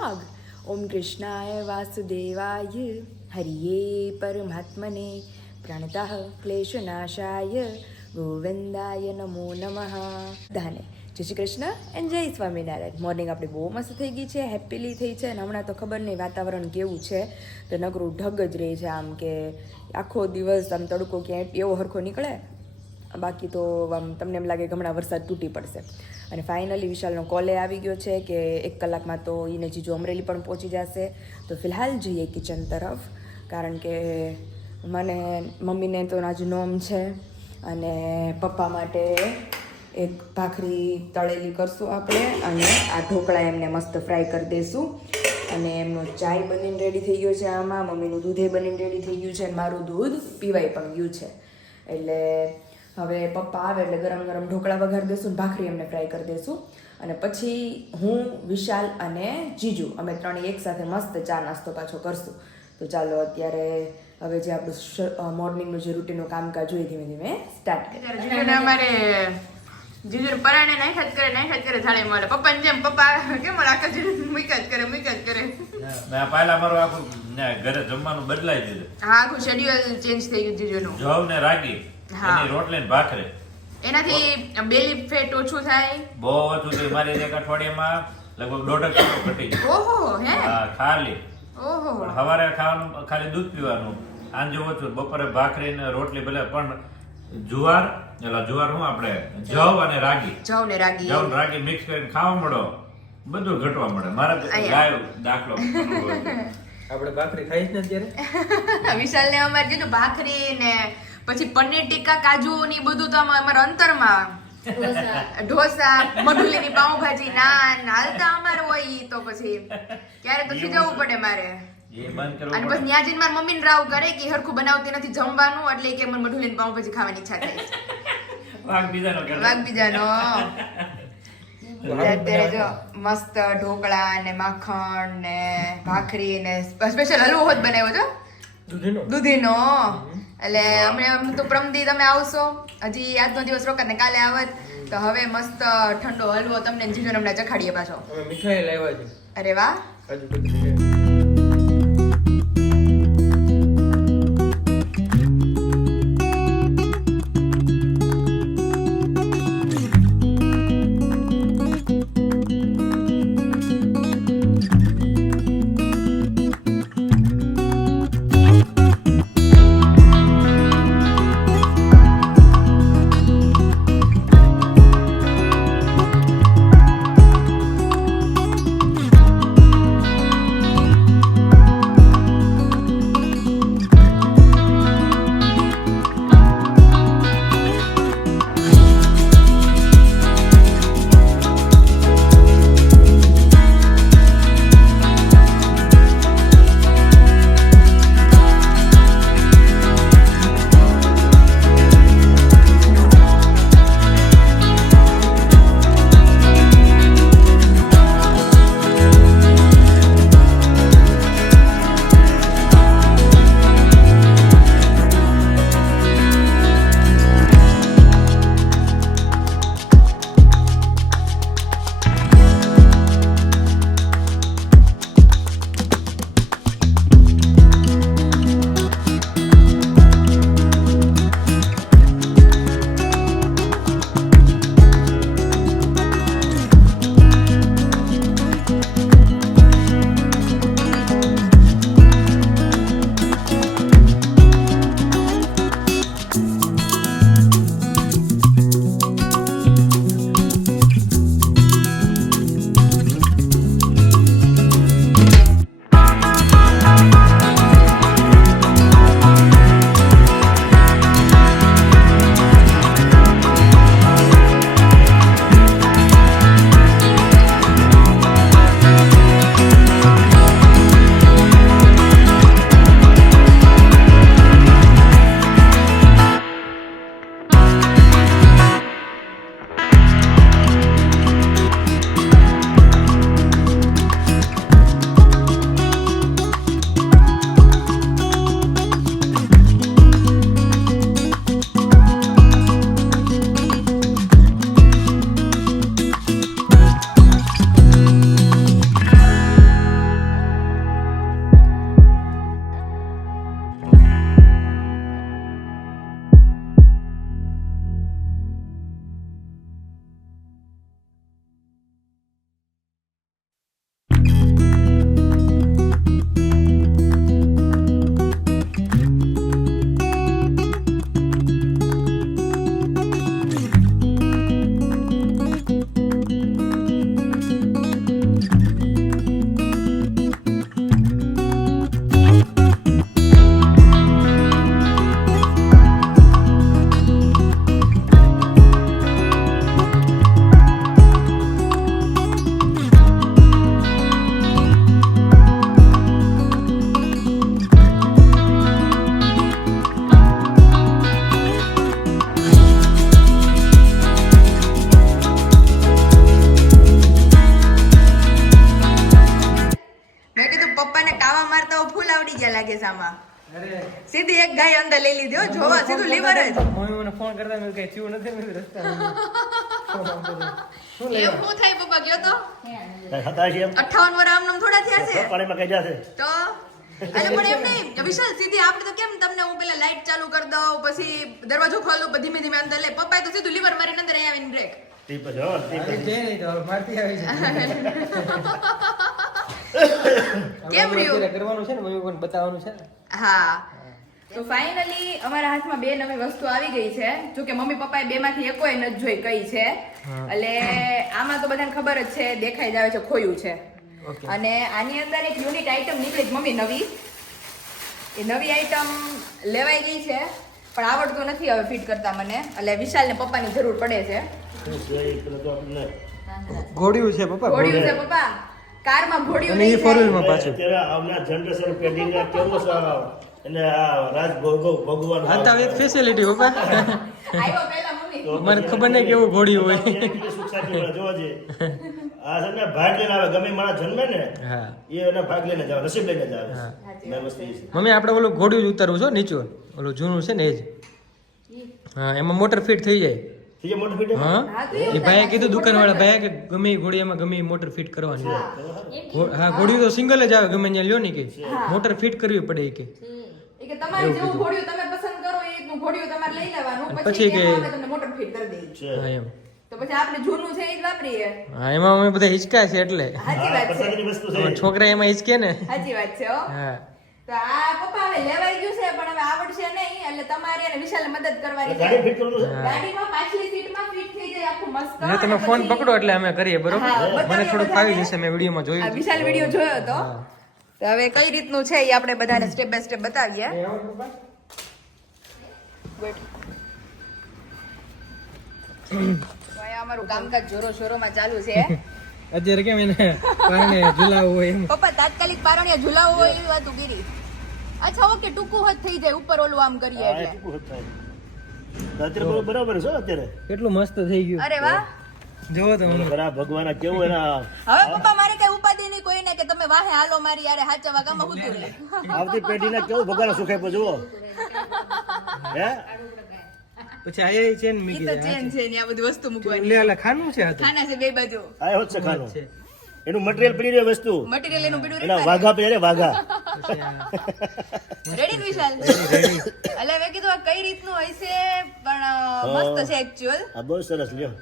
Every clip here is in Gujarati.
રાગ. ઓમ કૃષ્ણાય વાસુદેવાય હરિયે પરમાત્મને પ્રણતઃ ક્લેશનાશાય ગોવિંદાય નમો નમઃ. બધાને જય શ્રી કૃષ્ણ એન્ડ જય સ્વામિનારાયણ. મોર્નિંગ આપણી બહુ મસ્ત થઈ ગઈ છે, હેપીલી થઈ છે. અને હમણાં તો ખબર નહીં વાતાવરણ કેવું છે, તો નકરું ઢગ જ રહે છે. આમ કે આખો દિવસ આમ તડકો ક્યાંય એવો હરખો નીકળે, બાકી તો આમ તમને એમ લાગે કે હમણાં વરસાદ તૂટી પડશે. અને ફાઇનલી વિશાલનો કોલે આવી ગયો છે કે 1 કલાકમાં તો એને જીજુ અમરેલી પણ પહોંચી જશે. તો ફિલહાલ જઈએ કિચન તરફ, કારણ કે મને મમ્મીને તો આજ નોમ છે અને પપ્પા માટે એક ભાખરી તળેલી કરશું આપણે, અને આ ઢોકળા એમને મસ્ત ફ્રાય કરી દઈશું. અને એમનો ચાય બનીને રેડી થઈ ગયો છે, આમાં મમ્મીનું દૂધે બનીને રેડી થઈ ગયું છે, અને મારું દૂધ પીવાઈ પણ ગયું છે. એટલે હવે પપ્પા આવે એટલે ગરમ ગરમ ઢોકળા વઘારી દઈશું, ભાખરી એમને ફ્રાય કરી દઈશું. અને પછી હું, વિશાલ અને જીજુ અમે ત્રણે એકસાથે મસ્ત ચા નાસ્તો પાછો કરશું. તો ચાલો અત્યારે હવે જે આપણું મોર્નિંગનું જે રૂટીનનું કામકાજ હોય ધીમે ધીમે સ્ટાર્ટ કરીએ. જીજુને અમારે જીજુ પરાણે નાખ્યા જ કરે થાળે મળે. પપ્પાને જેમ પપ્પા કેમ આખા જીજુ મૂક્યા જ કરે. મેં પહેલા મારું આખું ઘરે જમવાનું બદલાઈ દીધું. હા, આખું શેડ્યુલ ચેન્જ થઈ ગયું જીજુનું. જવ ને રાગી, એની રોટલી ને ભાખરી, એનાથી બેલી ફેટ ઓછું થાય. બહુ ઓછું થયું. મારી એક અઠવાડિયામાં લગભગ 1.5 કિલો ઘટી ગયું. ઓહો, હે? હા, ખાલી. ઓહો. પણ સવારે ખાવાનું ખાલી દૂધ પીવાનું, આંજે ઓછું, બપોરે ભાખરી ને રોટલી ભલે, પણ જુવાર શું આપણે જવ અને રાગી, જવ ને રાગી મિક્સ કરીને ખાવા મળો, બધું ઘટવા મળે. મારે ગાય દાખલો આપણે ભાખરી ખાઈશ ને અત્યારે. વિશાલ ને અમારે કીધું ભાખરી ને પછી પનીર ટીકા, કાજુ ની બધું તો અમારા અંતરમાં. ઢોસા, મઢુલીની પાઉંભાજી, નાન હાલતા અમારે હોય. ઈ તો પછી ક્યારે તો ખીજવું પડે મારે. એ બંધ કરવું અને બસ ત્યાં જઈને મારી મમ્મીને રાવ કરે કે હરખું બનાવતી નથી જમવાનું, એટલે કે મને મઢુલીની પાઉંભાજી ખાવાની ઈચ્છા થાય. વાઘ બીજાનો. અત્યારે જો મસ્ત ઢોકળા ને માખણ ને ભાખરી ને સ્પેશિયલ હલવો હોત બનાવ્યો છો દૂધીનો. એટલે અમે તો પ્રમદી તમે આવશો, હજી આજનો દિવસ રોકાત ને કાલે આવત, તો હવે મસ્ત ઠંડો હલવો તમને જીજુ હમણાં ચખાડીએ પાછો. અમે મીઠાઈ લાવ્યા છે. અરે વાહ. કાજુ કતરી મીઠાઈ. લઈ લીધી હો, જોવા સીધું લીવર જ. મમ્મી મને ફોન કરતા મેં કઈ થયું નથી મેં કીધું રસ્તા શું એવું શું થાય પપ્પા કયો તો હતા છે એમ 58 વર્ષ આમ નામ થોડા થયા છે પાણીમાં કઈ જશે તો અરે પણ એમ નહીં વિશાલ સીધી આપણે તો કેમ તમને હું પેલા લાઈટ ચાલુ કરી દઉં પછી દરવાજો ખોલું પછી ધીમે ધીમે અંદર લે પપ્પાએ તો સીધું લીવર મારીને અંદર અહીંયા આવીને બ્રેક ટીપ જ હો ટીપ જ. જઈ નહીં તો હવે મારતી આવી છે કેમ રહ્યું? અત્યારે કરવાનું છે ને મમ્મી કોઈને બતાવવાનું છે ને હા તો ફાઇનલી અમારા હાથમાં બે નવી વસ્તુ આવી ગઈ છે જો કે મમ્મી પપ્પાએ બે માંથી એકોય નથી જોઈ કઈ છે એટલે આમાં તો બધાને ખબર જ છે દેખાઈ જ આવે છે ખોયું છે ઓકે અને આની અંદર એક યુનિક આઈટમ નીકળી છે મમ્મી નવી એ નવી આઈટમ લેવાઈ ગઈ છે પણ આવડતું નથી હવે ફિટ કરતા મને એટલે વિશાલને પપ્પાની જરૂર પડે છે ઘોડિયું છે પપ્પા ઘોડિયું છે પપ્પા કારમાં ઘોડિયું અને એ નહીં ફોર જાય. વ્હીલમાં પાછું અત્યારે આવનાર જનરેશન પેઢીને કેવો અને આ રાજ ભગવાન હા તો એક ફેસિલિટી પપ્પા આવ્યો પહેલા મમ્મી મને ખબર નહીં કેવું ઘોડિયું હોય સુખ શાંતિ મળે જોવા જઈએ આ છે ને ભાગ લઈને આવે ગમે મારા જન્મે ને હા એ એને ભાગ લઈને જ આવે નસીબ લઈને જ આવે હા. મેં વસ્તુ એ છે મમ્મી આપણે ઓલું ઘોડિયું જ ઉતારવું છો નીચું ઓલું જૂનું છે ને એ જ હા એમાં મોટર ફિટ થઈ જાય થઈ જાય મોટું ફીટ હા હા, તો એવું એ ભાઈએ થાય. કીધું દુકાનવાળા ભાઈએ કે ગમે એ ઘોડિયામાં ગમે એ મોટર ફિટ કરવાની હા ઘોડિયું તો સિંગલ જ આવે ગમે ત્યાં લ્યો ને કે મોટર ફિટ કરવી પડે એ કે એ કે તમારે જેવું ઘોડિયું તમે પસંદ કરો એ રીતનું ઘોડિયું તમારે લઈ લેવાનું પછી પછી કે- એમાં અમે તમને મોટર ફિટ કરી દઈએ છે હા એમ તો પછી આપણે જૂનું છે એ જ વાપરીએ હા એમાં અમે બધા હિચકા છે એટલે સાચી વાત છે પસંદની વસ્તુ છે અમારા છોકરા એમાં હિચકે ને સાચી વાત છે હો હા તો આ પપ્પા હવે લેવાઈ ગયું છે પણ હવે આવડશે નહીં એટલે તમારે અને વિશાલને મદદ કરવાની છે ગાડી ફિટ કરવાનું છે ગાડીમાં પાછલી સીટમાં ફિટ થઈ જાય આખું મસ્ત એટલે તમે અને ફોન પછી- પકડો એટલે અમે કરીએ બરોબર હા, બતાવીએ મને થોડું બધાને. ફાવી જશે મેં વિડીયોમાં આ જોયું વિશાલ વિડીયો જોયો હતો તો હવે કઈ રીતનું છે એ આપણે બધાને સ્ટેપ બાય સ્ટેપ બતાવીએ Wait. તો અહીંયા અમારું કામકાજ જોરો શોરોમાં ચાલુ છે અત્યારે કેમ એને પારણે ઝુલાવવું હોય એમ પપ્પા તાત્કાલિક પારણિયા ઝુલાવો હોય એવી વાત ઉગીરી અચ્છા ઓકે ટૂંકું હદ થઈ જાય ઉપર ઓલું આમ કરીએ હા, એ એટલે ટૂંકું જ થાય. તો અત્યારે બરાબર છે અત્યારે કેટલું મસ્ત થઈ ગયું અરે વાહ જોવો તો મમ્મી. ખરા ભગવાન કેવું એના હવે પપ્પા મારે કઈ ઉપાધિ નહીં કોઈને કે તમે વાહે હાલો મારી યારે હાચવા કામ ઉતું રહે આવતી પેઢીને કેવું ભગવાન સુખ આપ્યો જુઓ હે પછી આ એ છે ને ઈ મીકી તો ચેન છે ને આ બધી વસ્તુ મૂકવાની લે આલા ખાનું છે આ તો ખાના છે બે બાજુ આ હોત છે ખાનું છે એનું મટીરિયલ પડી રહ્યું વસ્તુ મટીરિયલ એનું પીડું એના વાઘા પહેરે વાઘા રેડી વિશાલ એટલે મેં કીધું આ કઈ રીતનું હોય છે પણ મસ્ત છે એકચ્યુઅલ આ બહુ સરસ લ્યો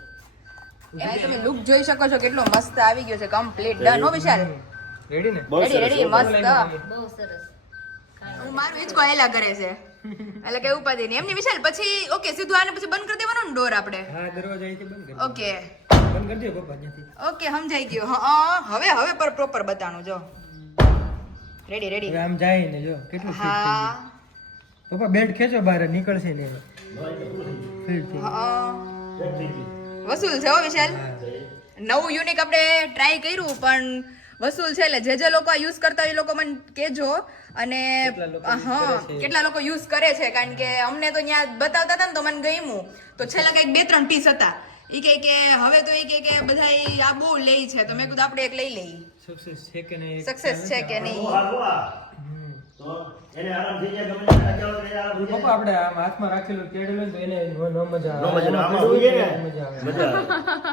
એ તમે લુક જોઈ શકો છો કેટલો મસ્ત આવી ગયો છે કમ્પ્લીટ ડન હો વિશાલ રેડી ને બહુ રેડી સરસ રેડી હો. મસ્ત હું મારું હિચકો હેલા કરે છે એટલે કઈ ઉપાધિ નહીં એમની વિશાલ પછી ઓકે સીધું આને પછી બંધ કરી દેવાનો ને ડોર આપણે હા દરવાજો અહીંથી બંધ કરી ઓકે બંધ કરી દો પપ્પા ત્યાંથી ઓકે સમજાઈ ગયું હા હવે હવે પર પ્રોપર બતાનું જો રેડી રેડી હવે આમ જાય ને જો કેટલું ફિટ થઈ હા ગયું પપ્પા બેડ ખેંચો બહાર નીકળશે ને એમાં ફિટ થઈ હા વસૂલ છે હો વિશાલ નવું યુનિક આપણે ટ્રાય કર્યું પણ વસૂલ છે એટલે જે લોકો આ યુઝ કરતા હોય એ લોકો મને કહેજો અને હા કેટલા લોકો યુઝ કરે છે કારણ કે અમને તો ત્યાં બતાવતા હતા ને તો મને ગમ્યું તો છેલ્લા કંઈક 2-3 પીસ હતા ઈ કે હવે તો ઈ કે બધા આ બહુ લે છે તો મેં કીધું આપણે એક લઈ લઈએ સક્સેસ છે કે નહીં સક્સેસ છે કે નહીં બહુ સારું આ. તો એને આરામ થઈ જાય ગમે ત્યારે રાજા હોય ત્યારે આરામ થઈ જાય. પપ્પા આપણે આમ હાથમાં રાખેલું તેડેલું ને તો એને નો મજા નો આવે મજા આવે. આમાં હોઈએ ને મજા આવે મજા આવે.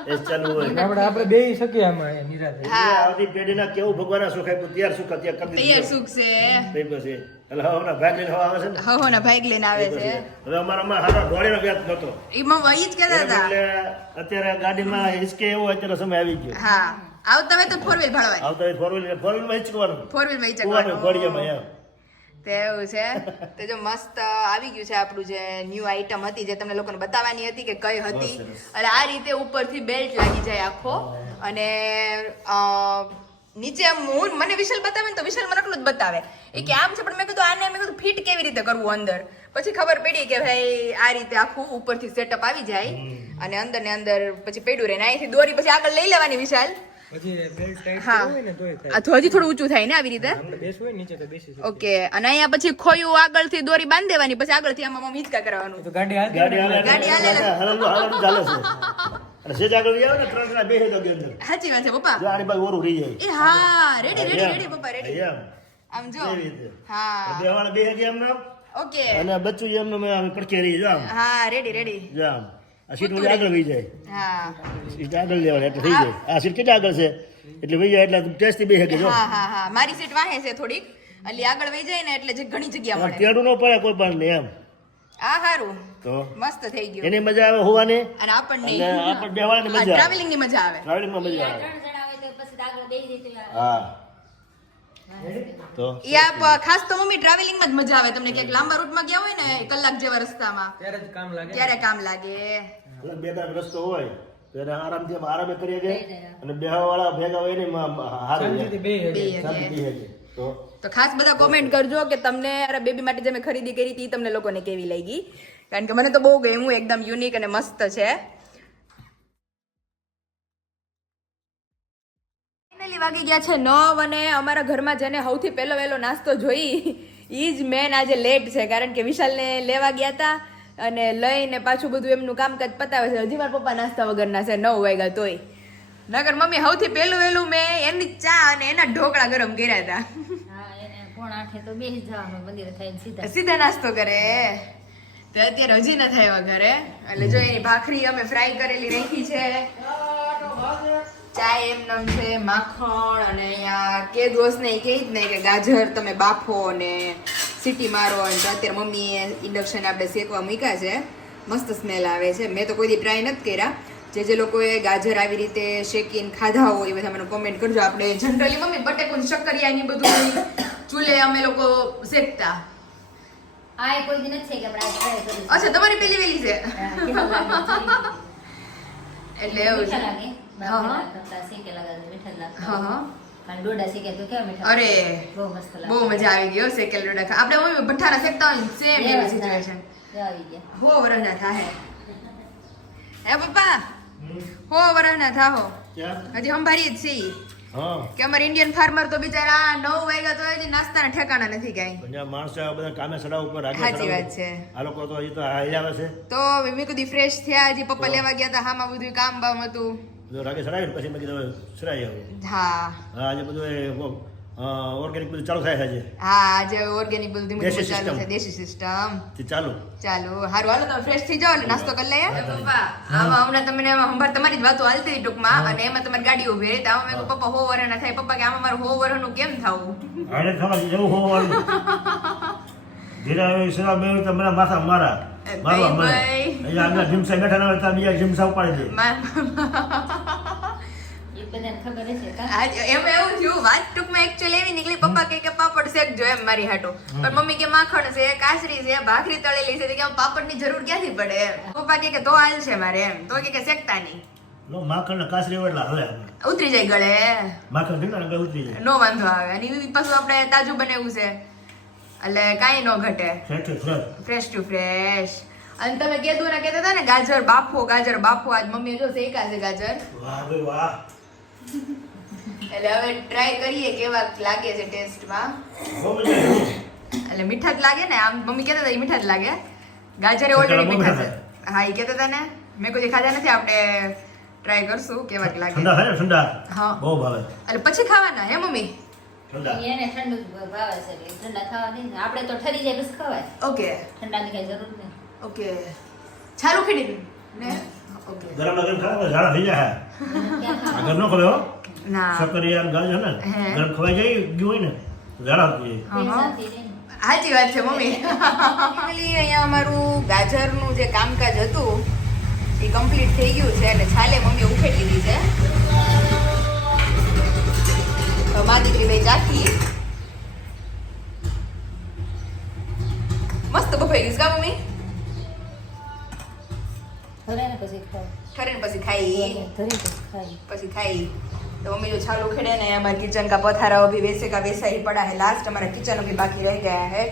એ જ ચાલુ હોય આપણે બેહી શકીએ આમાં એ નિરાંતે. એટલે આવતી પેઢીના કેવું ભગવાનના સુખ આપ્યું ત્યાર સુખ અત્યારે કરી તૈયાર દીધું સુખ છે તઈ પછી એટલે હવાના ભાગ લઈને હવા આવે છે ને હો ના ભાઈક લઈને આવે છે હવે અમારામાં હારો ઘોડીનો વ્યાપ નહોતો ઈ ઈ જ કહેતા હતા એટલે અત્યારે ગાડીમાં હિચકે એવો અત્યારે સમય આવી ગયો હા આવતા હોય તો ફોર વ્હીલ ભાડવાની આવતા હોય ફોર વ્હીલમાં હિચકવાનું ફોર વ્હીલ માં ઈ કુવાનું ચકવાનું ઘોડિયામાં એમ તો એવું છે તો જો મસ્ત આવી ગયું છે આપણું જે ન્યૂ આઈટમ હતી જે તમને લોકોને બતાવવાની હતી કે કઈ હતી એટલે આ રીતે ઉપરથી બેલ્ટ લાગી જાય આખો અને નીચે મને વિશાલ બતાવે ને તો વિશાલ મને એટલું જ બતાવે એ કે આમ છે પણ મેં કીધું આને મેં કીધું ફિટ કેવી રીતે કરવું અંદર પછી ખબર પડી કે ભાઈ આ રીતે આખું ઉપરથી સેટઅપ આવી જાય અને અંદર ને અંદર પછી પડ્યું રહે ને અહીંથી દોરી પછી આગળ લઈ લેવાની વિશાલ હજી બેલ્ટ ટાઈટ હા હોય ને તોય થાય આ તો હજી થોડું ઊંચું થાય ને આવી રીતે આપણે બેસવું હોય ને નીચે તો બેસી શકીએ. ઓકે અને અહીંયા પછી ખોયું આગળથી દોરી બાંધી દેવાની પછી આગળથી આમાં હિંચકા કરવાનું તો ગાડી હાલતી ગાડી હાલે ગાડી હાલે ને. હાલવાનું ચાલે છે અને સેજ આગળ આવે ને 3 જણા બેસે તો કે અંદર સાચી વાત છે પપ્પા જો આની બાજુ ઓરું રહી જાય એ હા રેડી રેડી રેડી પપ્પા રેડી એમ આમ જો એવી રીતે હા બેવાળા બેસે ગયા એમ નામ ઓકે અને બચ્ચું એમને મેં પડખે રહી જો આમ હા રેડી જો આમ આ સીટ ઓલી આગળ વહી જાય હા સીટ આગળ લેવાની એટલે થઈ જાય આ સીટ કેટલી આગળ છે એટલે વહી જાય એટલે ટેસ્ટથી બે શકે જો હા મારી સીટ વાહે છે થોડીક એટલે આગળ વહી જાય ને એટલે જે ઘણી જગ્યા મળે તેડું ન પડે કોઈ પણ ને એમ આ હારું તો મસ્ત થઈ ગયું એની મજા આવે હોવાની અને આપણને અને આપણે બેવાળાની મજા આવે ટ્રાવેલિંગ ની મજા આવે ટ્રાવેલિંગમાં મજા આવે 3 જણા હોય તો પછી આગળ બેસી જઈએ હા તો ખાસ તો મમ્મી ટ્રાવેલિંગ માં જ મજા આવે તમને ક્યાંક લાંબા રૂટમાં ગયા હોય ને કલાક જેવા રસ્તામાં ત્યારે જ કામ લાગે ત્યારે કામ લાગે અલગ બે ત્રણ રસ્તો હોય તો એને આરામથી આરામે કરી શકે અને બેહવાવાળા ભેગા હોય ને હારું શાંતિથી બે શાંતિથી શકે તો ખાસ બધા કોમેન્ટ કરજો કે તમને બેબી માટે જે મેં ખરીદી કરી હતી તમને લોકોને કેવી લાગી કારણ કે મને તો બહુ ગમ્યું એકદમ યુનિક અને મસ્ત છે ફાઇનલી વાગી ગયા છે 9 અને અમારા ઘરમાં જેને સૌથી વહેલો નાસ્તો જોઈ ઈ જ મેન આજે લેટ છે કારણ કે વિશાલને લેવા ગયા હતા અને લઈને પાછું બધું એમનું કામકાજ પતાવે છે હજી મારા પપ્પા નાસ્તા વગરના છે 9 વાગ્યા તોય નગર મમ્મી સૌથી વહેલું મેં એમની ચા અને એના ઢોકળા ગરમ કર્યા હતા હા એને 7:30 તો બેસી જવાનું મંદિરે થઈને સીધા નાસ્તો કરે તો અત્યારે હજી ન થયા ઘરે એટલે જો એની ભાખરી અમે ફ્રાય કરેલી રાખી છે ચા એમનેમ છે માખણ અને અહીંયા કે દોસ્ત ને કહે જ નહીં કે ગાજર તમે બાફો ને સીટી મારો અને તો અત્યારે મમ્મીએ ઇન્ડક્શન આપણે શેકવા મૂક્યા છે મસ્ત સ્મેલ આવે છે મેં તો કોઈ દી ટ્રાય નથી કર્યા જે લોકોએ ગાજર આવી રીતે શેકીને ખાધા હોય એ બધા મને કોમેન્ટ કરજો આપણે જનરલી મમ્મી બટેકું શક્કરિયા ની બધું ચૂલે અમે લોકો શેકતા આ કોઈ દિન છે કે આપણે ટ્રાય કરીશું અચ્છા તમારી પેલી વેલી છે એટલે એવું છે લાગે હા શેકેલા ગાજર મીઠા લાગે હા અને ડોડા શેકે તો કેવા મીઠા અરે બહુ મસ્ત લાગે બહુ મજા આવી ગઈ હો શેકેલ ડોડા આપણે મમ્મી ભઠ્ઠાના શેકતા હોય સેમ એવી સિચ્યુએશન આવી ગયા હો વરહના થાય હે પપ્પા હો વરહના થાહો હજી સંભારી જ છીએ હા કે અમારે ઇન્ડિયન ફાર્મર તો બિચારા 9 વાગ્યા તો હજી નાસ્તાના ઠેકાણા નથી કાંઈ અહીંયા માણસો આ બધા કામે સડા ઉપર રાગે સાચી વાત છે આ લોકો તો હજી તો હાઈ આવે છે તો મેં કીધું ફ્રેશ થયા હજી પપ્પા લેવા ગયા હતા હામાં બધું કામ બામ હતું જો રાગે સડાય પછી મેં કીધું સડાઈ આવું હા હા આજે બધું ઓર્ગેનિક બધું ચાલુ થાય છે હા આજે ઓર્ગેનિક બધું ધીમે દેશી ધીમે ચાલુ system. છે દેશી સિસ્ટમ તે ચાલુ ચાલો હારું હાલો તમે ફ્રેશ થઈ જાઓ એટલે નાસ્તો કરી લઈએ પપ્પા આમાં હમણાં તમને સંભાળ તમારી જ વાતો હાલતી હતી ટૂંકમાં અને એમાં તમારી ગાડી ઉભી રહી તો આમાં મેં કીધું, પપ્પા 100 વર્ષના થાય પપ્પા કે આમાં મારું 100 વર્ષનું કેમ થાવું હાડે થવા જેવું હોવાનું ધીરે સડા બે તમને માથા મારા મારવા મળે ભાઈ. અહીંયા આગળ જીમસા બેઠા ના હોય તો બીજા જીમસા ઉપાડી દે એ બધાને ખબર હશે કા એમાં એવું થયું વાત ટૂંકમાં એકચ્યુઅલી એવી નીકળી પપ્પા કે પાપડ શેકજો એમ મારી હાટો પણ મમ્મી કે માખણ છે કાસરી છે ભાખરી તળેલી છે તો કે પાપડની જરૂર ક્યાંથી પડે એમ પપ્પા કે તો હાલ છે મારે એમ તો કે શેકતા નહીં લો માખણ ને કાસરી એટલા હલે ઉતરી જાય ગળે માખણ થી ને ઉતરી જાય નો વાંધો આવે અને ઈ પાછું આપણે તાજું બનાવ્યું છે એટલે કાંઈ ન ઘટે ફ્રેશ ટુ ફ્રેશ અને તમે કીધું ને કહેતા હતા ને ગાજર બાફો આજ મમ્મીએ જો શેકા છે ગાજર વાહ ભાઈ વાહ એટલે હવે ટ્રાય કરીએ કેવા લાગે છે ટેસ્ટમાં બહુ મજા આવી એટલે મીઠા જ લાગે ને આમ મમ્મી કહેતા હતા ઈ મીઠા જ લાગે ગાજર ઓલરેડી મીઠા છે હા ઈ કહેતા હતા ને મેં કોઈ ખાધા નથી આપણે ટ્રાય કરશું કેવા લાગે ઠંડા થાય ને ઠંડા હા બહુ ભાવે એટલે પછી ખાવાના હે મમ્મી ઠંડા એને ઠંડુ ભાવે છે એટલે ઠંડા થવા દે ને આપણે તો ઠરી જાય બસ ખવાય ઓકે ઠંડાની કઈ જરૂર નહીં ઓકે છાલું ખીડી ને ઓકે ગરમ ગરમ ખાવા ઝાડા થઈ જાય આગળ ન ખવાય હો ના સકરિયા ગાજર ને હે. ગરમ ખવાઈ જાય ગયું હોય ને ઝાડા થઈ જાય સાચી વાત છે મમ્મી ફાઇનલી અહીંયા અમારું ગાજરનું જે કામકાજ હતું એ કમ્પ્લીટ થઈ ગયું છે અને છાલે મમ્મી ઉખેડી લીધી છે તો મા દીકરી બે ચાખી મસ્ત બફાઈ ગયું છે કા મમ્મી ધરે ને પછી ખાય ઠરે ને પછી ખાઈ ધરે પછી ખાય પછી ખાई तो मम्मी जो छाल उखेड़े ना हमारे किचन का पथारा अभी वैसे का वैसा ही पड़ा है लास्ट हमारा किचन अभी बाकी रह गया है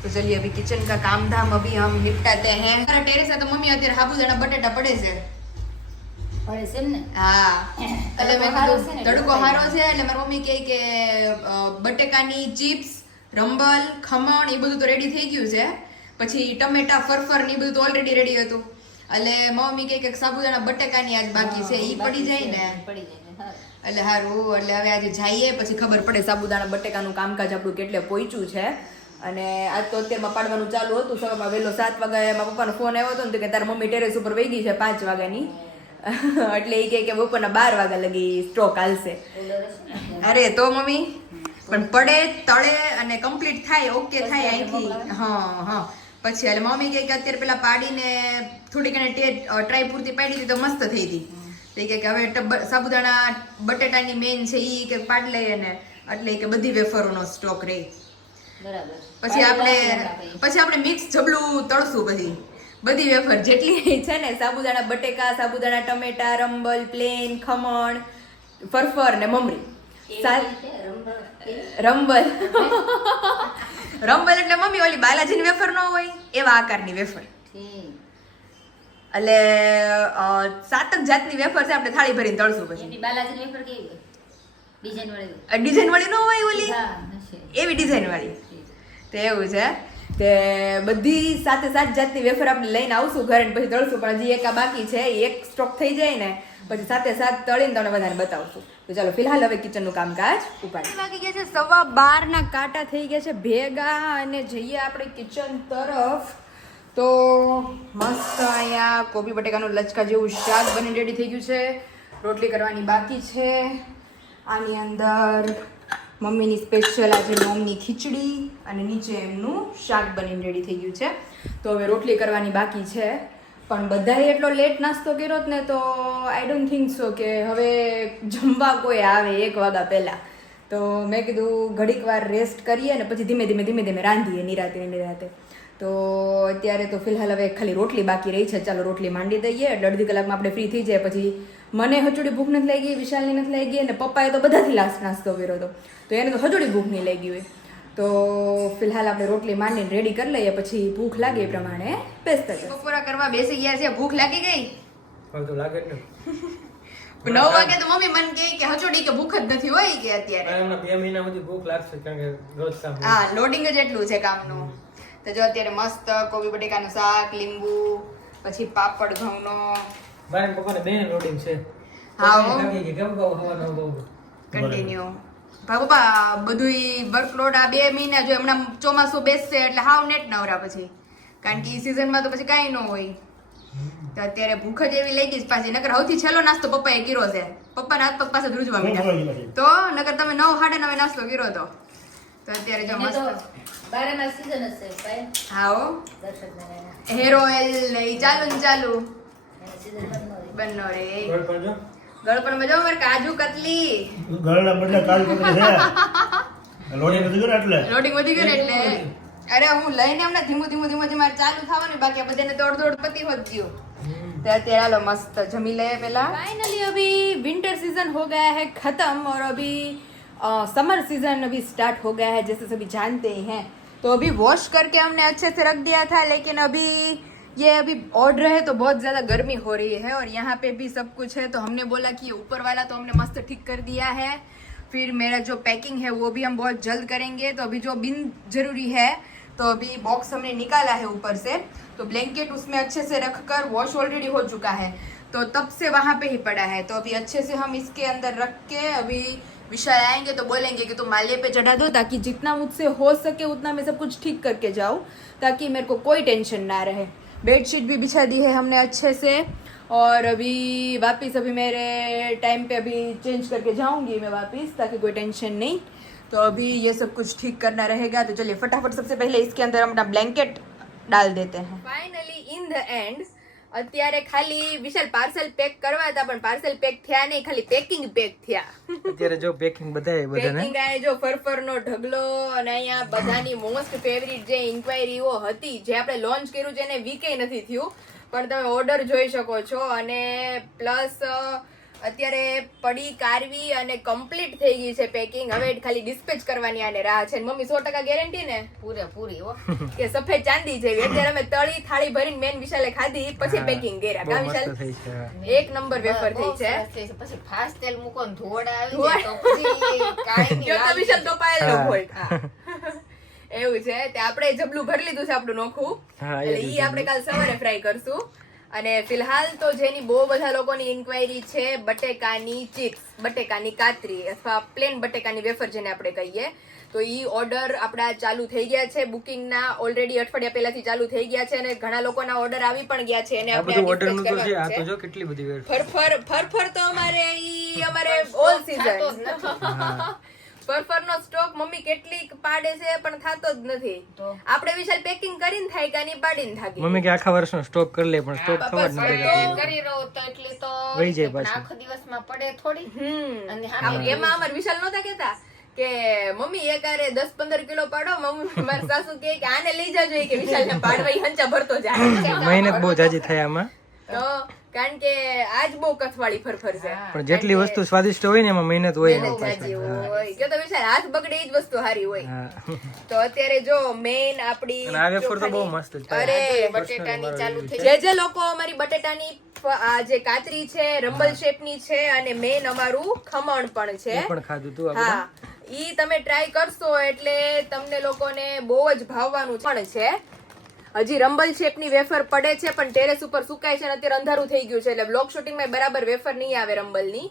तो चलिए अभी किचन का काम धाम अभी हम निपटाते हैं हमारा टेरेस है तो मम्मी અત્યારે સાબુદાણા બટેટા પડે છે પડે છે ને હા એટલે મેં હારો કીધું છે ને, તડકો હારો છે એટલે મારી મમ્મી કહે કે બટેકાની ચિપ્સ રંબલ ખમણ એ બધું તો રેડી થઈ ગયું છે પછી ટમેટા ફરફર ને એ બધું તો ઓલરેડી રેડી હતું એટલે મમ્મી કહે કે સાબુદાણા બટેકાની આજ બાકી છે ઈ પડી જાય ને પડી જાય ને હારું. એટલે સારું એટલે હવે આજે જઈએ પછી ખબર પડે સાબુદાણા બટેકાનું કામકાજ આપણું કેટલે પહોંચ્યું છે અને આજ તો અત્યારમાં પાડવાનું ચાલુ હતું. સવારમાં વહેલો 7 વાગે મારા પપ્પાનો ફોન આવ્યો હતો ને તો કે તારી મમ્મી ટેરેસ ઉપર વહી ગઈ છે 5 વાગ્યાની. એટલે એ કહે કે બપોરના 12 વાગ્યા લગી સ્ટોક હાલશે. અરે તો મમ્મી પણ પડે તળે અને કમ્પ્લીટ થાય ઓકે થાય અહીંથી. હા પછી એટલે મમ્મી કહે કે અત્યારે પેલા પાડીને થોડી ઘણી ટ્રાય પૂરતી પાડી હતી તો મસ્ત થઈ હતી. તો એ કે હવે સાબુદાણા બટેટાની મેઇન છે એ કે પાડ લઈએ ને એટલે કે બધી વેફરોનો સ્ટોક રહે. બરાબર. પછી આપણે મિક્સ જબલું તળશું બધી વેફર જેટલી છે ને સાબુદાણા બટેકા, સાબુદાણા ટમેટા, રંબલ, પ્લેન, ખમણ, ફરફર ને મમરી. રંબલ રંબલ એટલે મમ્મી ઓલી બાલાજીની વેફર ન હોય એવા આકારની વેફર. એટલે 7 જાતની વેફર છે આપણે થાળી ભરીને તળશું. પછી બાલાજીની વેફર કેવી હોય? ડિઝાઇન વાળી. ડિઝાઇન વાળી ન હોય ઓલી હા હશે. એવી ડિઝાઇન વાળી. તો એવું છે તે બધી 7 જાતની વેફર આપણે લઈને આવશું ઘરે ને પછી તળશું. પણ હજી એકા બાકી છે, એક સ્ટોક થઈ જાય ને પછી 7 તળીને તમને બધાને બતાવશું. તો ચાલો ફિલહાલ હવે કિચનનું કામકાજ ઉપાડી. વાગી ગયા છે 12:15 ના કાંટા થઈ ગયા છે ભેગા અને જઈએ આપણે કિચન તરફ. તો મસ્ત અહીંયા કોબી બટેકાનું લચકા જેવું શાક બની રેડી થઈ ગયું છે. રોટલી કરવાની બાકી છે. આની અંદર મમ્મીની સ્પેશિયલ આજે નોમની ખીચડી અને નીચે એમનું શાક બનીને રેડી થઈ ગયું છે. તો હવે રોટલી કરવાની બાકી છે. પણ બધાએ એટલો લેટ નાસ્તો કર્યો ને તો આઈ ડોન્ટ થિંક સો કે હવે જમવા કોઈ આવે 1 વાગ્યા પહેલાં. તો મેં કીધું ઘડીક વાર રેસ્ટ કરીએ ને પછી ધીમે ધીમે રાંધીએ નિરાતે. તો અત્યારે તો ફિલહાલ હવે ખાલી રોટલી બાકી રહી છે. ચાલો રોટલી માંડી દઈએ એટલે અડધી કલાકમાં આપણે ફ્રી થઈ જાય. પછી મને હજુડી ભૂખ નથી લાગી, વિશાલની નથી લાગી અને પપ્પાએ તો બધાથી લાસ્ટ નાસ્તો કર્યો હતો તો એને તો હજુડી ભૂખ નહીં લાગી હોય. તો ફિલહાલ આપણે રોટલી માંડીને રેડી કરી લઈએ પછી ભૂખ લાગે એ પ્રમાણે બેસતા જઈએ. બપોરા કરવા બેસી ગયા છે. ભૂખ લાગી ગઈ? તો લાગે જ ને. 9 વાગે તો મમ્મી મને કહે કે હજોડી કે ભૂખ જ નથી હોય કે અત્યારે. હમણાં 2 મહિના સુધી ભૂખ લાગશે કારણ કે રોજ કામ. હા લોડિંગ જ એટલું છે કામનું. તો જો અત્યારે મસ્ત કોબી બટેકાનું શાક, લીંબુ, પછી પાપડ ઘઉંનો. મારા પપ્પાને બેન લોડિંગ છે. હા લાગી કે કેમ કહું હવાનો બહુ કન્ટિન્યુ. પપ્પા બધુંય વર્કલોડ આ 2 મહિના જો હમણાં ચોમાસું બેસશે એટલે હાવ નેટ નવરા પછી. કારણ કે ઈ સિઝનમાં તો પછી કાંઈ ન હોય. તો અત્યારે ભૂખ જ એવી લાગી જ પાછી. નકર સૌથી છેલ્લો નાસ્તો પપ્પાએ કર્યો છે. પપ્પાના હાથ પગ પાસે ધ્રુજવા માંડ્યા. તો નકર તમે 9, 9:30 નાસ્તો કર્યો તો અત્યારે જો મસ્ત 12 માં સીઝન હશે ભાઈ. હા હો દર્શક હેર ઓઇલ ને ઈ ચાલુ સીઝન બનો રે. પણ જો ગળપણમાં જો મારે કાજુ કતલી ગળના બદલે કાલ પકડે છે લોડિંગ નથી કરે એટલે લોડિંગ વધી ગયું ને એટલે અરે હું લઈને હમણાં ધીમું મારે ચાલુ થવાનું બાકી આ બધાને દોડ પતી હોત ગયું. तो અત્યારે હાલો મસ્ત જમી લે પહેલા. फाइनली अभी विंटर सीजन हो गया है खत्म और अभी समर सीजन अभी स्टार्ट हो गया है जैसे सभी जानते ही हैं. तो अभी वॉश करके हमने अच्छे से रख दिया था लेकिन अभी ये अभी ऑर्डर है तो बहुत ज़्यादा गर्मी हो रही है और यहाँ पे भी सब कुछ है तो हमने बोला कि ऊपर वाला तो हमने मस्त ठीक कर दिया है. फिर मेरा जो पैकिंग है वो भी हम बहुत जल्द करेंगे. तो अभी जो बिन ज़रूरी है तो अभी बॉक्स हमने निकाला है ऊपर से तो ब्लैंकेट उसमें अच्छे से रख कर वॉश ऑलरेडी हो चुका है तो तब से वहाँ पे ही पड़ा है. तो अभी अच्छे से हम इसके अंदर रख के अभी विशाल आएंगे तो बोलेंगे कि तुम माले पे चढ़ा दो ताकि जितना मुझसे हो सके उतना मैं सब कुछ ठीक करके जाऊँ ताकि मेरे को कोई टेंशन ना रहे. बेडशीट भी बिछा दी है हमने अच्छे से और अभी वापस अभी मेरे टाइम पे अभी चेंज करके जाऊंगी मैं वापस ताकि कोई टेंशन नहीं. तो अभी ये सब कुछ ठीक करना रहेगा. तो चलिए फटाफट सबसे पहले इसके अंदर हम अपना ब्लैंकेट डाल देते हैं. फाइनली इन ધ એન્ડ અત્યારે ખાલી વિશાલ પાર્સલ પેક કરવા હતા પણ પાર્સલ પેક થયા નહીં ખાલી પેકિંગ પેક થયા. અત્યારે જો પેકિંગ બધાએ બધાને પેકિંગ આ જો ફરફરનો ઢગલો અને અહીંયા બધાની મોસ્ટ ફેવરિટ જે ઇન્ક્વાયરીઓ હતી જે આપણે લોન્ચ કર્યું છે એને વીકે નથી થયું પણ તમે ઓર્ડર જોઈ શકો છો અને પ્લસ અત્યારે પડી કારવી અને કમ્પ્લીટ થઈ ગઈ છે પેકિંગ. હવે ખાલી ડિસ્પેચ કરવાની આને રાહ છે. મમ્મી 100% ગેરંટી ને પૂરેપૂરી હો કે સફેદ ચાંદી જેવી. અત્યારે અમે તળી થાળી ભરીને મેન વિશાલે ખાધી પછી પેકિંગ કર્યા. કા વિશાલ થઈ છે. એક નંબર વેફર થઈ છે. પછી ફાસ્ટ તેલ મૂકો ને ધોળ આવી જાય તો પછી કાઈ જો તો વિશાલ તો પાયેલો હા. હોય એવું છે તે આપણે જબલું ભરી લીધું છે આપણું નોખું હા, એ એટલે ઈ આપણે કાલ સવારે ફ્રાય કરશું. અને ફિલહાલ તો જેની બહુ બધા લોકોની ઇન્ક્વાયરી છે બટેકાની ચિપ્સ બટેકાની કાતરી અથવા પ્લેન બટેકાની વેફર જેને આપણે કહીએ તો ઈ ઓર્ડર આપણા ચાલુ થઈ ગયા છે બુકિંગના ઓલરેડી અઠવાડિયા પહેલાથી ચાલુ થઈ ગયા છે અને ઘણા લોકોના ઓર્ડર આવી પણ ગયા છે અને આ આપણે બધું ઓર્ડર dispatch નું તો છે. આ કરવાનું તો છે. જો કેટલી બધી વેર. ફરફર તો અમારે ઓલ સીઝન ફરફરનો સ્ટોક મમ્મી કેટલીક પાડે છે પણ થાતો જ નથી. આપણે વિશાલ પેકિંગ કરીને થાય કે આની પાડીને થાકી મમ્મી કે આખા વર્ષનો સ્ટોક કરી લે પણ સ્ટોક ખબર જ નથી રહેતી. કરી રહો તો એટલી તો વહી જાય પણ પાછી. આખો દિવસમાં પડે થોડી અને એમાં અમાર વિશાલ નહોતા કેતા કે મમ્મી એક આરે 10-15 કિલો પાડો. મમ્મી મારા સાસુ કે આને લઈ જાજો કે વિશાલ ને પાડવા ઈ હંચા ભરતો જાય. મહેનત બહુ જાજી થાય આમાં, તો કારણ કે આજ બહુ કથવાળી ફરફર છે પણ જેટલી વસ્તુ સ્વાદિષ્ટ હોય ને એમાં મહેનત હોય ને મહેનત જાજી હોય કે તો વિશાલ હાથ બગડે ઈ જ વસ્તુ હારી હોય. હા. તો અત્યારે જો મેઇન આપડી અને આ વેફર તો બહુ મસ્ત છે. અરે બટેટાની ચાલુ થઈ જે લોકો અમારી બટેટાની આ જે કાતરી છે રંબલ શેપની છે અને મેઇન અમારું ખમણ પણ છે. એ પણ ખાધું તું આપણે. હા ઈ તમે ટ્રાય કરશો એટલે તમને લોકોને બહુ જ ભાવવાનું પણ છે. હજી રંબલ શેપની વેફર પડે છે પણ ટેરેસ ઉપર સુકાય છે અને અત્યારે અંધારું થઈ ગયું છે એટલે બ્લોગ શૂટિંગમાં બરાબર વેફર નહીં આવે રંબલની.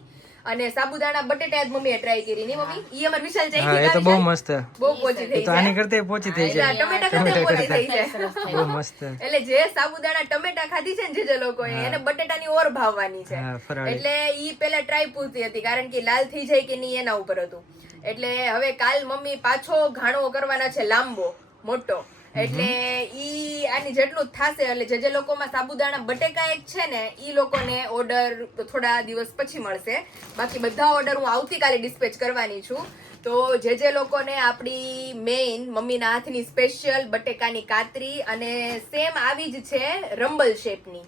અને સાબુદાણા બટેટા જ મમ્મીએ ટ્રાય કરી ની મમ્મી ઈ અમાર વિશાલ હા ચાઈ એ તો બહુ મસ્ત. બહુ પોચી થઈ તો જાય. આની કરતે પોચી થઈ એટલે આ જાય. ટમેટા કરતા પોચી થઈ જાય. બહુ મસ્ત. એટલે જે સાબુદાણા ટમેટા ખાધી છે ને જે લોકો એને બટેટાની ઓર ભાવવાની છે. હા, ફરાળી. એટલે ઈ પેલા ટ્રાય પૂરતી હતી કારણ કે લાલ થઈ જાય કે નહીં એના ઉપર હતું. એટલે હવે કાલ મમ્મી પાછો ઘાણો કરવાના છે લાંબો મોટો. એટલે ઈ આની જેટલું જ થાશે. એટલે જે લોકોમાં સાબુદાણા બટેકા એક છે ને ઈ લોકોને ઓર્ડર થોડા દિવસ પછી મળશે. બાકી બધા ઓર્ડર હું આવતીકાલે ડિસ્પેચ કરવાની છું. તો જે લોકોને આપણી મેઇન મમ્મીના હાથની સ્પેશિયલ બટેકાની કાતરી અને સેમ આવી જ છે રંબલ શેપની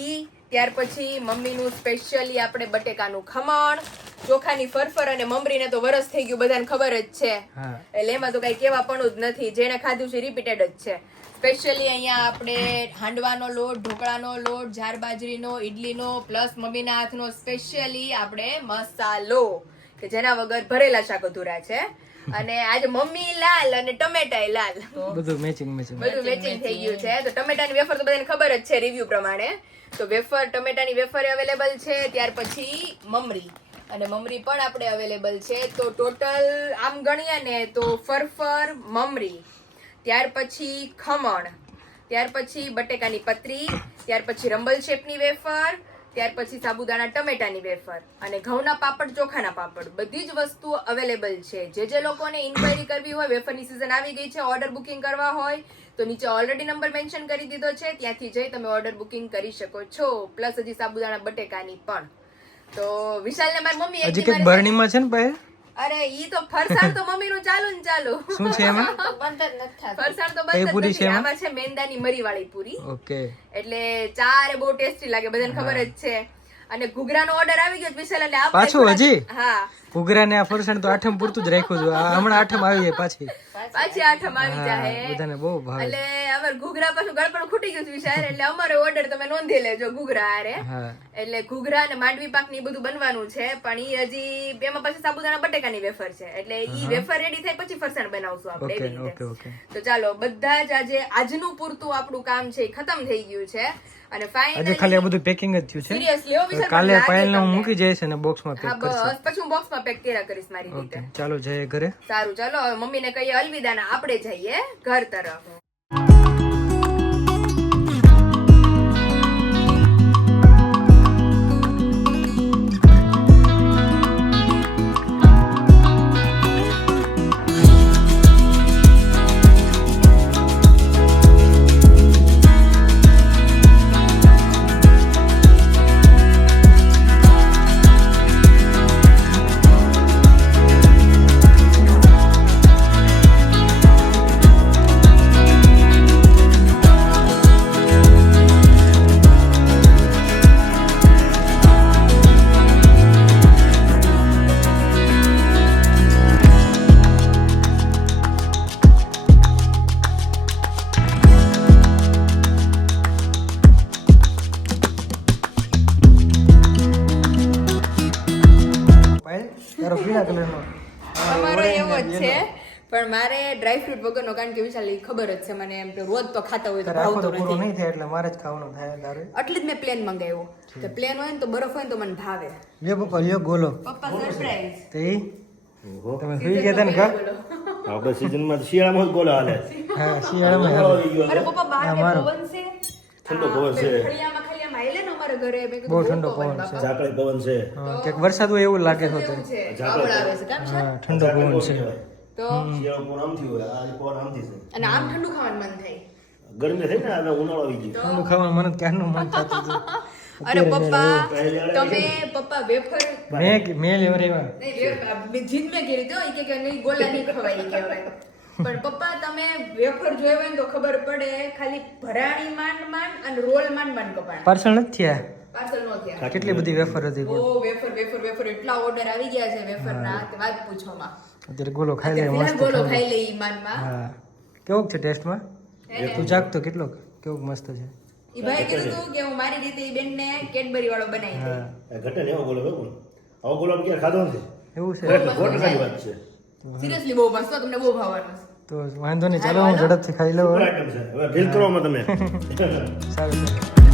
ઈ, ત્યાર પછી મમ્મીનું સ્પેશિયલી આપણે બટેકાનું ખમણ, ચોખાની ફરફર અને મમરીને તો વરસ થઈ ગયું બધાને ખબર જ છે. હા. એટલે એમાં તો કઈ કેવા પણ જ નથી. જેને ખાધું છે રિપીટેડ જ છે. સ્પેશિયલી અહીંયા આપણે હાંડવાનો લોટ, ઢોકળાનો લોટ, જાર બાજરીનો, ઈડલીનો પ્લસ મમ્મીના હાથનો સ્પેશિયલી આપણે મસાલો કે જેના વગર ભરેલા શાક અધૂરા છે. અને આજે મમ્મી લાલ અને ટમેટા લાલ બધું મેચિંગ બધું મેચિંગ થઈ ગયું છે. તો ટમેટાની વેફર તો બધાને ખબર જ છે રિવ્યુ પ્રમાણે. તો વેફર ટમેટાની વેફર અવેલેબલ છે. ત્યાર પછી મમરી અને મમરી પણ આપણે અવેલેબલ છે. તો ટોટલ આમ ગણીએ ને તો ફરફર, મમરી, ત્યાર પછી ખમણ, ત્યાર પછી બટેકાની પતરી, ત્યાર પછી રંબલ શેપની વેફર, ત્યાર પછી સાબુદાણા ટમેટાની વેફર અને ઘઉંના પાપડ, ચોખાના પાપડ બધી જ વસ્તુ અવેલેબલ છે. જે લોકોને ઇન્ક્વાયરી કરવી હોય, વેફરની સિઝન આવી ગઈ છે, ઓર્ડર બુકિંગ કરવા હોય તો નીચે ઓલરેડી નંબર મેન્શન કરી દીધો છે. ત્યાંથી જઈ તમે ઓર્ડર બુકિંગ કરી શકો છો. પ્લસ હજી સાબુદાણા બટેકાની પણ. તો વિશાલ ને મારી મમ્મી હજી કઈક બરણીમાં છે ને ભાઈ. અરે ઈ તો ફરસાણ તો મમ્મી નું ચાલુ ને ચાલુ. શું છે એમાં? બંધ જ નથી થતું. ફરસાણ તો કઈ બંધ પૂરી જ છે નથી. એમાં? આમાં છે મેંદાની મરી વાળી પૂરી. ઓકે. એટલે ચારે બહુ ટેસ્ટી લાગે બધાને ખબર જ છે. અને ઘૂઘરાનો ઓર્ડર આવી ગયો છે વિશાલ એટલે આપણે પાછું હજી? હા ઘૂઘરા ને આ ફરસાણ તો આઠમ પૂરતું જ રાખ્યું છે. આ હમણાં આઠમ આવી જાય પાછી. પાછી આઠમ આવી હા, જાય બધાને બહુ ભાવે. એટલે અમાર ઘૂઘરા પાછું ગળપણ ખૂટી ગયું છે વિશાલ એટલે અમારો ઓર્ડર તમે નોંધી લેજો ઘૂઘરા હારે. હા. એટલે ઘૂઘરા અને માંડવી પાક ની બધું બનવાનું છે પણ ઈ હજી એમાં પછી સાબુદાણા બટેકાની વેફર છે એટલે ઈ વેફર રેડી થાય પછી ફરસાણ બનાવશું આપણે ઓકે એવી રીતે. ઓકે. તો ચાલો બધા જ આજે આજનું પૂરતું આપણું કામ છે એ ખતમ થઈ ગયું છે અને આજે ફાઇનલી ખાલી આ બધું પેકિંગ જ થયું છે. સિરિયસલી હો વિશાલ કાલે પણ લાગે પાયલ ને હું તમને. મૂકી જઈશ અને બોક્સમાં હા પેક કરશે. બસ પછી હું બોક્સમાં પેક કર્યા કરીશ મારી ઓકે રીતે. ચાલો જઈએ ઘરે. સારું ચાલો હવે મમ્મીને કહીએ અલવિદા ને આપણે જઈએ ઘર તરફ. તારો પીળા કલરનો. તમારો એવો જ છે પણ મારે ડ્રાયફ્રૂટ વગરનો કારણ કે વિશાલ ઈ ખબર જ છે મને એમ કે રોજ તો ખાતા હોય તો તારે આખો ભાવતો તો પૂરો નથી નહીં થાય એટલે મારે જ ખાવાનું થાય તારે. એટલે જ મેં પ્લેન મંગાવ્યો તો પ્લેન હોય ને તો બરફ હોય ને તો મને ભાવે. લ્યો પપ્પા લ્યો ગોલો. પપ્પા સરપ્રાઈઝ તે તમે સુઈ ગયા હતા ને કા? આપણે સિઝનમાં શિયાળામાં જ ગોલા હાલે હા શિયાળામાં ઉનાળો હાલે. આવી ગયો અરે છે. પપ્પા બહાર હા, કે મારો. પવન છે ઠંડો પવન છે. ખળિયામાં હાલે ને અમારા ઘરે મેં કીધું બહુ બહુ ઠંડો પવન બાપા. છે. ઝાકળી પવન છે હા, ક્યાંક વરસાદ હોય એવું લાગે છે એવું અત્યારે. છે ઝાકળ વાવડ આવે છે કામ છે હા ઠંડો પવન છે તો શિયાળો પવન આમથી હોય આ પવન આમથી છે અને આમ ઠંડુ ખાવાનું મન થાય ગરમી થઈ ને હવે ઉનાળો આવી ગયો ઠંડુ ખાવાનું મને ક્યારનું મન થતું હતું. અરે પપ્પા પહેલી તમે પપ્પા વેફર મેં લેવા રેવા જીત મેં કરી તો ઈ કે નહીં ગોલા નહીં ખવાય ઈ કે હવે પણ પપ્પા તમે વેફર જોયો હોય ને તો ખબર પડે ખાલી ભરાણી માંડ અને રોલ માંડ કપાણ પાર્સલ નથી થયા. પાર્સલ નો થયા કેટલી બધી વેફર હતી. ઓ વેફર એટલા ઓર્ડર આવી ગયા છે વેફર ના તે વાત પૂછોમાં અત્યારે ગોલો ખાઈ લે અત્યારે મસ્ત ગોલો ઠંડો. ખાઈ લઈ ઈમાનમાં હા કેવોક છે ટેસ્ટમાં તું જાગતો કેટલોક કેવોક મસ્ત છે. ઈ ભાઈ કીધું હતું કે હું મારી રીતે ઈ બેનને કેડબરી વાળો બનાવી દઉં હા ઘટે ને એવો ગોલો બરોબર આવો ગોલો આપણે ક્યારે ખાધો નથી એવું છે ખરેખર 100% વાત છે સિરિયસલી બહુ મસ્ત હતો, તમને બહુ ભાવવાનું છે. તો વાંધો નહીં ચાલો હું ઝડપથી ખાઈ લઉં સુપર હવે. આઈટમ છે હવે ઢીલ કરવામાં તમે સારું સારું